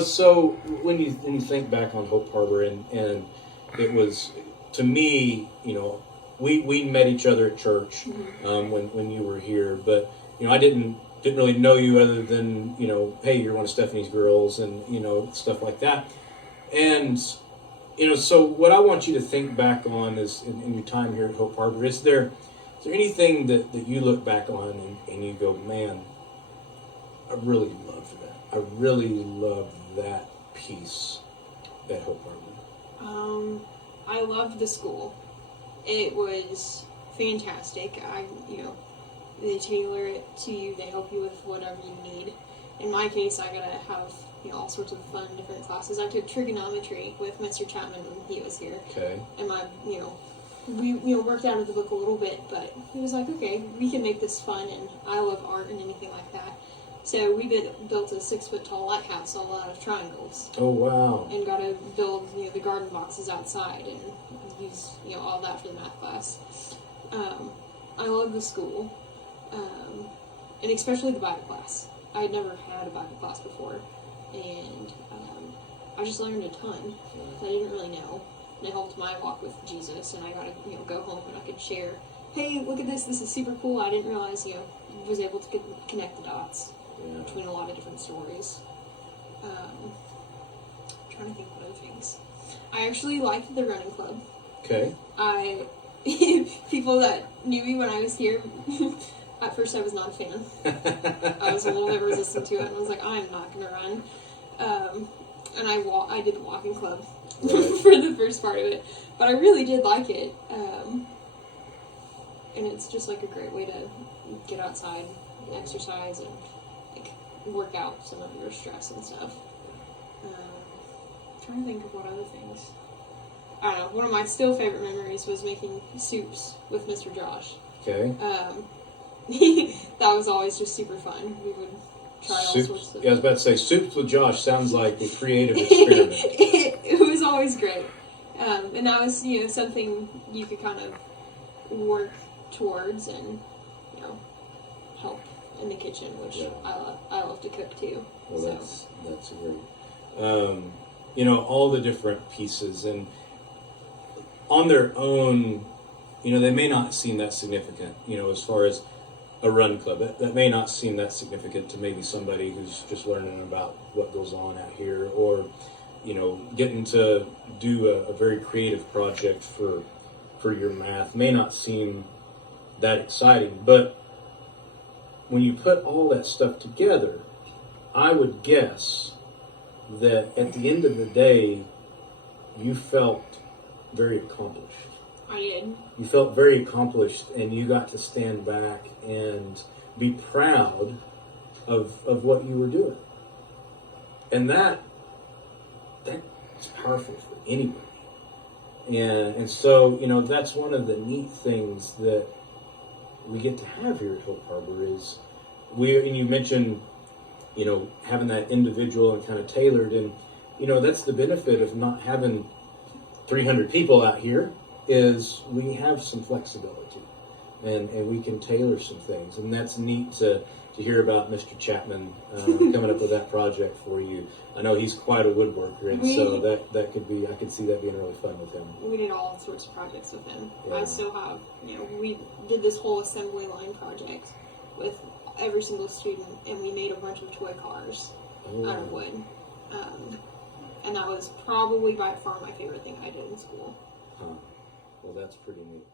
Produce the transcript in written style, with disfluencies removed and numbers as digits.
So when you think back on Hope Harbor, and it was, to me, we met each other at church, when you were here, but I didn't really know you other than hey, you're one of Stephanie's girls, and stuff like that. And so what I want you to think back on is in your time here at Hope Harbor, is there anything that you look back on and you go, man, I really love that. I really love that piece at Hope Harbor. I loved the school. It was fantastic. They tailor it to you. They help you with whatever you need. In my case, I got to have all sorts of fun different classes. I took trigonometry with Mr. Chapman when he was here. Okay. And we worked out of the book a little bit, but he was like, okay, we can make this fun, and I love art and anything like that. So we built a 6-foot-tall lighthouse all out of triangles. Oh, wow. And got to build the garden boxes outside and use all that for the math class. I love the school, and especially the Bible class. I had never had a Bible class before, and I just learned a ton that I didn't really know. And it helped my walk with Jesus, and I got to go home and I could share, hey, look at this. This is super cool. I didn't realize was able to connect the dots. Yeah. Between a lot of different stories. I'm trying to think what other things. I actually liked the running club. Okay. People that knew me when I was here, at first I was not a fan. I was a little bit resistant to it, and I was like, I'm not going to run. And I did the walking club for the first part of it, but I really did like it. And it's just like a great way to get outside and exercise and work out some of your stress and stuff. Trying to think of what other things. I don't know. One of my still favorite memories was making soups with Mr. Josh. Okay. That was always just super fun. We would try all sorts of... Yeah, I was about to say, soups with Josh sounds like a creative experiment. It was always great. And that was, something you could kind of work towards and, help in the kitchen, which I love to cook too. Well, that's great. All the different pieces, and on their own, they may not seem that significant, as far as a run club. That may not seem that significant to maybe somebody who's just learning about what goes on out here, or, getting to do a very creative project for your math may not seem that exciting, but when you put all that stuff together, I would guess that at the end of the day, you felt very accomplished. I did. You felt very accomplished, and you got to stand back and be proud of what you were doing. And that's powerful for anybody. And so, that's one of the neat things that we get to have here at Hope Harbor is and you mentioned, having that individual and kind of tailored, and, that's the benefit of not having 300 people out here, is we have some flexibility, and we can tailor some things, and that's neat to hear about Mr. Chapman coming up with that project for you. I know he's quite a woodworker, and so that could be, I could see that being really fun with him. We did all sorts of projects with him. Yeah. I still have, we did this whole assembly line project with every single student, and we made a bunch of toy cars out of wood. And that was probably by far my favorite thing I did in school. Huh. Well, that's pretty neat.